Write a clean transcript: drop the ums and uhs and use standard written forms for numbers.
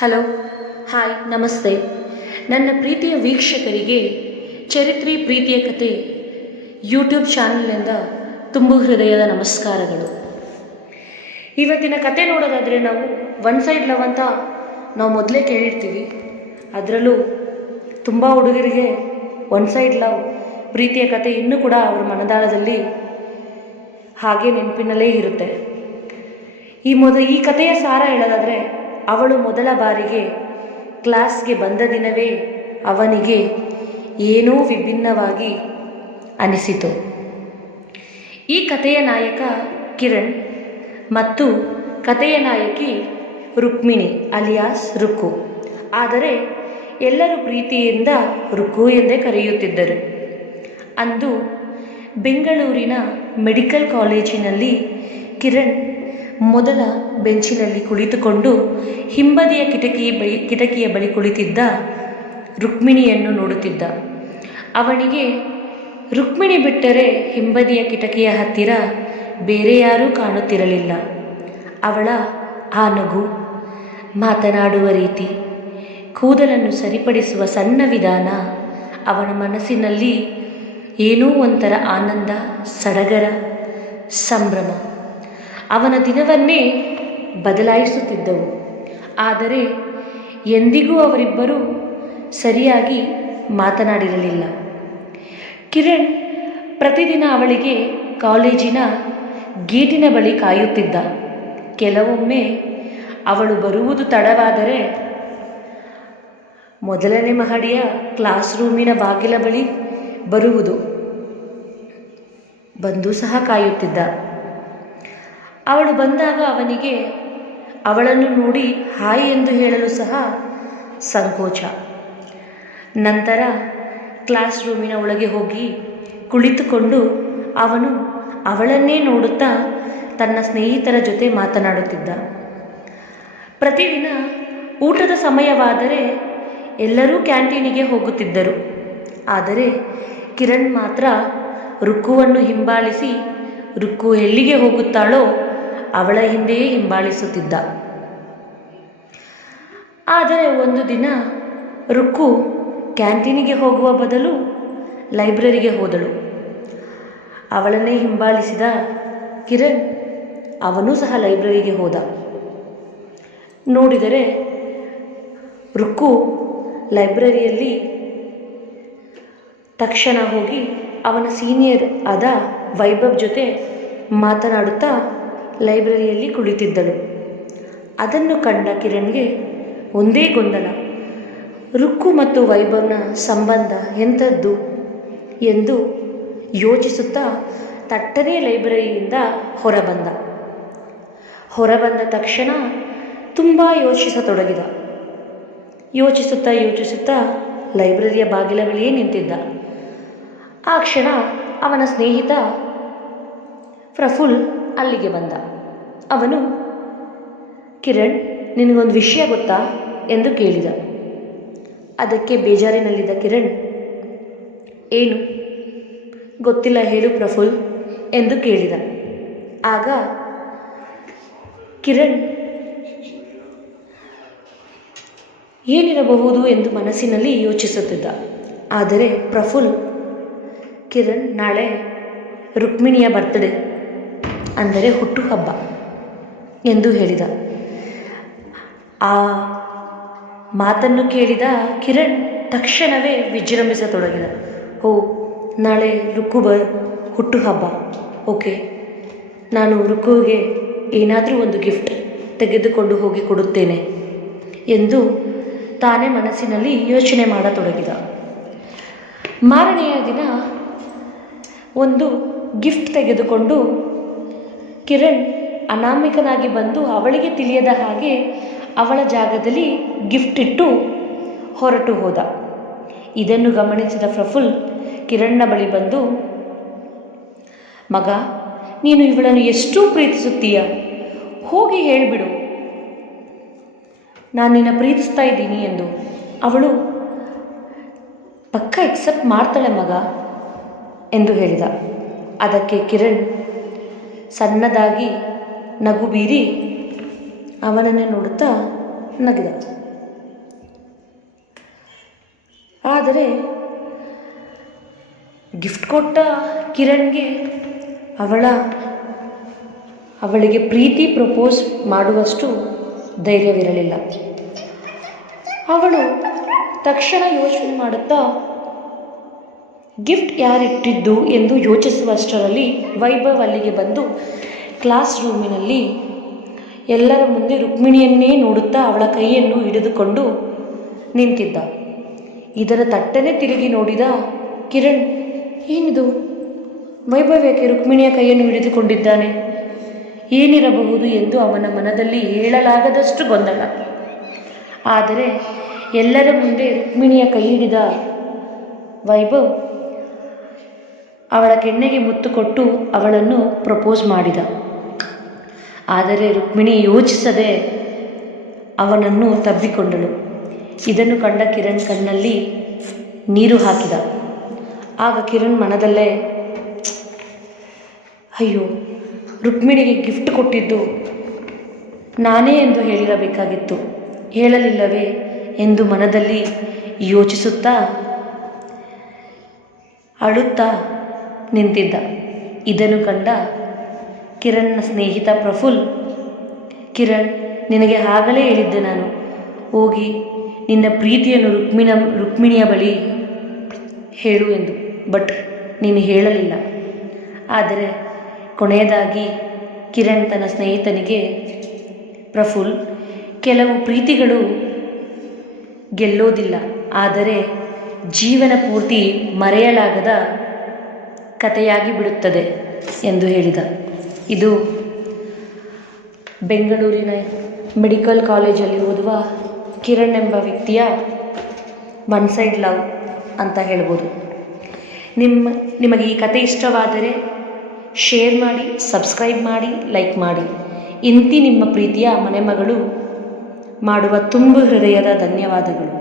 Hello, hi, ನಮಸ್ತೆ. ನನ್ನ ಪ್ರೀತಿಯ ವೀಕ್ಷಕರಿಗೆ ಚರಿತ್ರೆ ಪ್ರೀತಿಯ ಕತೆ ಯೂಟ್ಯೂಬ್ ಚಾನಲ್ನಿಂದ ತುಂಬು ಹೃದಯದ ನಮಸ್ಕಾರಗಳು. ಇವತ್ತಿನ ಕತೆ ನೋಡೋದಾದರೆ ನಾವು ಒನ್ ಸೈಡ್ ಲವ್ ಅಂತ ನಾವು ಮೊದಲೇ ಕೇಳಿರ್ತೀವಿ. ಅದರಲ್ಲೂ ತುಂಬ ಹುಡುಗರಿಗೆ ಒನ್ ಸೈಡ್ ಲವ್ ಪ್ರೀತಿಯ ಕತೆ ಇನ್ನೂ ಕೂಡ ಅವರ ಮನದಾಳದಲ್ಲಿ ಹಾಗೆ ನೆನಪಿನಲ್ಲೇ ಇರುತ್ತೆ. ಈ ಕಥೆಯ ಸಾರ ಹೇಳೋದಾದರೆ, ಅವಳು ಮೊದಲ ಬಾರಿಗೆ ಕ್ಲಾಸ್ಗೆ ಬಂದ ದಿನವೇ ಅವನಿಗೆ ಏನೋ ವಿಭಿನ್ನವಾಗಿ ಅನಿಸಿತು. ಈ ಕಥೆಯ ನಾಯಕ ಕಿರಣ್ ಮತ್ತು ಕಥೆಯ ನಾಯಕಿ ರುಕ್ಮಿಣಿ ಅಲಿಯಾಸ್ ರುಕ್ಕು. ಆದರೆ ಎಲ್ಲರೂ ಪ್ರೀತಿಯಿಂದ ರುಕ್ಕು ಎಂದೇ ಕರೆಯುತ್ತಿದ್ದರು. ಅಂದು ಬೆಂಗಳೂರಿನ ಮೆಡಿಕಲ್ ಕಾಲೇಜಿನಲ್ಲಿ ಕಿರಣ್ ಮೊದಲ ಬೆಂಚಿನಲ್ಲಿ ಕುಳಿತುಕೊಂಡು ಹಿಂಬದಿಯ ಕಿಟಕಿಯ ಬಳಿ ಕುಳಿತಿದ್ದ ರುಕ್ಮಿಣಿಯನ್ನು ನೋಡುತ್ತಿದ್ದ. ಅವನಿಗೆ ರುಕ್ಮಿಣಿ ಬಿಟ್ಟರೆ ಹಿಂಬದಿಯ ಕಿಟಕಿಯ ಹತ್ತಿರ ಬೇರೆ ಯಾರೂ ಕಾಣುತ್ತಿರಲಿಲ್ಲ. ಅವಳ ಆ ನಗು, ಮಾತನಾಡುವ ರೀತಿ, ಕೂದಲನ್ನು ಸರಿಪಡಿಸುವ ಸಣ್ಣ ವಿಧಾನ ಅವನ ಮನಸ್ಸಿನಲ್ಲಿ ಏನೋ ಒಂಥರ ಆನಂದ, ಸಡಗರ, ಸಂಭ್ರಮ ಅವನ ದಿನವನ್ನೇ ಬದಲಾಯಿಸುತ್ತಿದ್ದವು. ಆದರೆ ಎಂದಿಗೂ ಅವರಿಬ್ಬರೂ ಸರಿಯಾಗಿ ಮಾತನಾಡಿರಲಿಲ್ಲ. ಕಿರಣ್ ಪ್ರತಿದಿನ ಅವಳಿಗೆ ಕಾಲೇಜಿನ ಗೇಟಿನ ಬಳಿ ಕಾಯುತ್ತಿದ್ದ. ಕೆಲವೊಮ್ಮೆ ಅವಳು ಬರುವುದು ತಡವಾದರೆ ಮೊದಲನೇ ಮಹಡಿಯ ಕ್ಲಾಸ್ ರೂಮಿನ ಬಾಗಿಲ ಬಳಿ ಬಂದು ಸಹ ಕಾಯುತ್ತಿದ್ದ. ಅವಳು ಬಂದಾಗ ಅವನಿಗೆ ಅವಳನ್ನು ನೋಡಿ ಹಾಯ್ ಎಂದು ಹೇಳಲು ಸಹ ಸಂಕೋಚ. ನಂತರ ಕ್ಲಾಸ್ ರೂಮಿನ ಒಳಗೆ ಹೋಗಿ ಕುಳಿತುಕೊಂಡು ಅವನು ಅವಳನ್ನೇ ನೋಡುತ್ತಾ ತನ್ನ ಸ್ನೇಹಿತರ ಜೊತೆ ಮಾತನಾಡುತ್ತಿದ್ದ. ಪ್ರತಿದಿನ ಊಟದ ಸಮಯವಾದರೆ ಎಲ್ಲರೂ ಕ್ಯಾಂಟೀನಿಗೆ ಹೋಗುತ್ತಿದ್ದರು. ಆದರೆ ಕಿರಣ್ ಮಾತ್ರ ರುಕ್ಕುವನ್ನು ಹಿಂಬಾಲಿಸಿ ರುಕ್ಕು ಎಲ್ಲಿಗೆ ಹೋಗುತ್ತಾಳೋ ಅವಳ ಹಿಂದೆಯೇ ಹಿಂಬಾಲಿಸುತ್ತಿದ್ದ. ಆದರೆ ಒಂದು ದಿನ ರುಕ್ಕು ಕ್ಯಾಂಟೀನಿಗೆ ಹೋಗುವ ಬದಲು ಲೈಬ್ರರಿಗೆ ಹೋದಳು. ಅವಳನ್ನೇ ಹಿಂಬಾಲಿಸಿದ ಕಿರಣ್ ಅವನೂ ಸಹ ಲೈಬ್ರರಿಗೆ ಹೋದ. ನೋಡಿದರೆ ರುಕ್ಕು ಲೈಬ್ರರಿಯಲ್ಲಿ ತಕ್ಷಣ ಹೋಗಿ ಅವನ ಸೀನಿಯರ್ ಆದ ವೈಭವ್ ಜೊತೆ ಮಾತನಾಡುತ್ತಾ ಲೈಬ್ರರಿಯಲ್ಲಿ ಕುಳಿತಿದ್ದಳು. ಅದನ್ನು ಕಂಡ ಕಿರಣ್ಗೆ ಒಂದೇ ಗೊಂದಲ. ರುಕ್ಕು ಮತ್ತು ವೈಭವ್ನ ಸಂಬಂಧ ಎಂಥದ್ದು ಎಂದು ಯೋಚಿಸುತ್ತಾ ತಟ್ಟನೆ ಲೈಬ್ರರಿಯಿಂದ ಹೊರಬಂದ ತಕ್ಷಣ ತುಂಬ ಯೋಚಿಸತೊಡಗಿದ. ಯೋಚಿಸುತ್ತಾ ಲೈಬ್ರರಿಯ ಬಾಗಿಲ ಬಳಿಯೇ ನಿಂತಿದ್ದ. ಆ ಕ್ಷಣ ಅವನ ಸ್ನೇಹಿತ ಪ್ರಫುಲ್ ಅಲ್ಲಿಗೆ ಬಂದ. ಅವನು, ಕಿರಣ್, ನಿನಗೊಂದು ವಿಷಯ ಗೊತ್ತಾ ಎಂದು ಕೇಳಿದ. ಅದಕ್ಕೆ ಬೇಜಾರಿನಲ್ಲಿದ್ದ ಕಿರಣ್, ಏನು? ಗೊತ್ತಿಲ್ಲ, ಹೇಳು ಪ್ರಫುಲ್ ಎಂದು ಕೇಳಿದ. ಆಗ ಕಿರಣ್ ಏನಿರಬಹುದು ಎಂದು ಮನಸ್ಸಿನಲ್ಲಿ ಯೋಚಿಸುತ್ತಿದ್ದ. ಆದರೆ ಪ್ರಫುಲ್, ಕಿರಣ್, ನಾಳೆ ರುಕ್ಮಿಣಿಯ ಬರ್ತ್ಡೇ, ಅಂದರೆ ಹುಟ್ಟುಹಬ್ಬ ಎಂದು ಹೇಳಿದ. ಆ ಮಾತನ್ನು ಕೇಳಿದ ಕಿರಣ್ ತಕ್ಷಣವೇ ವಿಜೃಂಭಿಸತೊಡಗಿದ. ಓ, ನಾಳೆ ರುಕ್ಕು ಹುಟ್ಟುಹಬ್ಬ, ಓಕೆ, ನಾನು ರುಕ್ಕುಗೆ ಏನಾದರೂ ಒಂದು ಗಿಫ್ಟ್ ತೆಗೆದುಕೊಂಡು ಹೋಗಿ ಕೊಡುತ್ತೇನೆ ಎಂದು ತಾನೇ ಮನಸ್ಸಿನಲ್ಲಿ ಯೋಚನೆ ಮಾಡತೊಡಗಿದ. ಮಾರನೆಯ ದಿನ ಒಂದು ಗಿಫ್ಟ್ ತೆಗೆದುಕೊಂಡು ಕಿರಣ್ ಅನಾಮಿಕನಾಗಿ ಬಂದು ಅವಳಿಗೆ ತಿಳಿಯದ ಹಾಗೆ ಅವಳ ಜಾಗದಲ್ಲಿ ಗಿಫ್ಟ್ ಇಟ್ಟು ಹೊರಟು ಹೋದ. ಇದನ್ನು ಗಮನಿಸಿದ ಪ್ರಫುಲ್ ಕಿರಣ್ನ ಬಳಿ ಬಂದು, ಮಗ, ನೀನು ಇವಳನ್ನು ಎಷ್ಟು ಪ್ರೀತಿಸುತ್ತೀಯ, ಹೋಗಿ ಹೇಳಿಬಿಡು ನಾನು ನಿನ್ನ ಪ್ರೀತಿಸ್ತಾ ಇದ್ದೀನಿ ಎಂದು. ಅವಳು ಪಕ್ಕ ಎಕ್ಸೆಪ್ಟ್ ಮಾಡ್ತಾಳೆ ಮಗ ಎಂದು ಹೇಳಿದ. ಅದಕ್ಕೆ ಕಿರಣ್ ಸಣ್ಣದಾಗಿ ನಗು ಬೀರಿ ಅವನನ್ನೇ ನೋಡುತ್ತಾ ನಗಿದ. ಆದರೆ ಗಿಫ್ಟ್ ಕೊಟ್ಟ ಕಿರಣ್ಗೆ ಅವಳಿಗೆ ಪ್ರೀತಿ ಪ್ರಪೋಸ್ ಮಾಡುವಷ್ಟು ಧೈರ್ಯವಿರಲಿಲ್ಲ. ಅವಳು ತಕ್ಷಣ ಯೋಚನೆ ಮಾಡುತ್ತಾ ಗಿಫ್ಟ್ ಯಾರಿಟ್ಟಿದ್ದು ಎಂದು ಯೋಚಿಸುವಷ್ಟರಲ್ಲಿ ವೈಭವ್ ಅಲ್ಲಿಗೆ ಬಂದು ಕ್ಲಾಸ್ ರೂಮಿನಲ್ಲಿ ಎಲ್ಲರ ಮುಂದೆ ರುಕ್ಮಿಣಿಯನ್ನೇ ನೋಡುತ್ತಾ ಅವಳ ಕೈಯನ್ನು ಹಿಡಿದುಕೊಂಡು ನಿಂತಿದ್ದ. ಇದರ ತಟ್ಟನೆ ತಿರುಗಿ ನೋಡಿದ ಕಿರಣ್, ಏನಿದು, ವೈಭವ್ ಏಕೆ ರುಕ್ಮಿಣಿಯ ಕೈಯನ್ನು ಹಿಡಿದುಕೊಂಡಿದ್ದಾನೆ, ಏನಿರಬಹುದು ಎಂದು ಅವನ ಮನದಲ್ಲಿ ಹೇಳಲಾಗದಷ್ಟು ಗೊಂದಲ. ಆದರೆ ಎಲ್ಲರ ಮುಂದೆ ರುಕ್ಮಿಣಿಯ ಕೈ ಹಿಡಿದ ವೈಭವ್ ಅವಳ ಕೆನ್ನೆಗೆ ಮುತ್ತು ಕೊಟ್ಟು ಅವಳನ್ನು ಪ್ರಪೋಸ್ ಮಾಡಿದ. ಆದರೆ ರುಕ್ಮಿಣಿ ಯೋಚಿಸದೆ ಅವನನ್ನು ತಬ್ಬಿಕೊಂಡಳು. ಇದನ್ನು ಕಂಡ ಕಿರಣ್ ಕಣ್ಣಲ್ಲಿ ನೀರು ಹಾಕಿದ. ಆಗ ಕಿರಣ್ ಮನದಲ್ಲೇ, ಅಯ್ಯೋ, ರುಕ್ಮಿಣಿಗೆ ಗಿಫ್ಟ್ ಕೊಟ್ಟಿದ್ದು ನಾನೇ ಎಂದು ಹೇಳಿರಬೇಕಾಗಿತ್ತು, ಹೇಳಲಿಲ್ಲವೇ ಎಂದು ಮನದಲ್ಲಿ ಯೋಚಿಸುತ್ತಾ ಅಳುತ್ತಾ ನಿಂತಿದ್ದ. ಇದನ್ನು ಕಂಡ ಕಿರಣ್ನ ಸ್ನೇಹಿತ ಪ್ರಫುಲ್, ಕಿರಣ್, ನಿನಗೆ ಆಗಲೇ ಹೇಳಿದ್ದೆ ನಾನು, ಹೋಗಿ ನಿನ್ನ ಪ್ರೀತಿಯನ್ನು ರುಕ್ಮಿಣಿಯ ಬಳಿ ಹೇಳು ಎಂದು, ಬಟ್ ನೀನು ಹೇಳಲಿಲ್ಲ. ಆದರೆ ಕೊನೆಯದಾಗಿ ಕಿರಣ್ ತನ್ನ ಸ್ನೇಹಿತನಿಗೆ, ಪ್ರಫುಲ್, ಕೆಲವು ಪ್ರೀತಿಗಳು ಗೆಲ್ಲೋದಿಲ್ಲ, ಆದರೆ ಜೀವನ ಪೂರ್ತಿ ಮರೆಯಲಾಗದ ಕಥೆಯಾಗಿ ಬಿಡುತ್ತದೆ ಎಂದು ಹೇಳಿದ. ಇದು ಬೆಂಗಳೂರಿನ ಮೆಡಿಕಲ್ ಕಾಲೇಜಲ್ಲಿ ಓದುವ ಕಿರಣ್ ಎಂಬ ವ್ಯಕ್ತಿಯ ಒನ್ ಸೈಡ್ ಲವ್ ಅಂತ ಹೇಳ್ಬೋದು. ನಿಮಗೆ ಈ ಕತೆ ಇಷ್ಟವಾದರೆ ಶೇರ್ ಮಾಡಿ, ಸಬ್ಸ್ಕ್ರೈಬ್ ಮಾಡಿ, ಲೈಕ್ ಮಾಡಿ. ಇಂತಿ ನಿಮ್ಮ ಪ್ರೀತಿಯ ಮನೆಮಗಳು ಮಾಡುವ ತುಂಬು ಹೃದಯದ ಧನ್ಯವಾದಗಳು.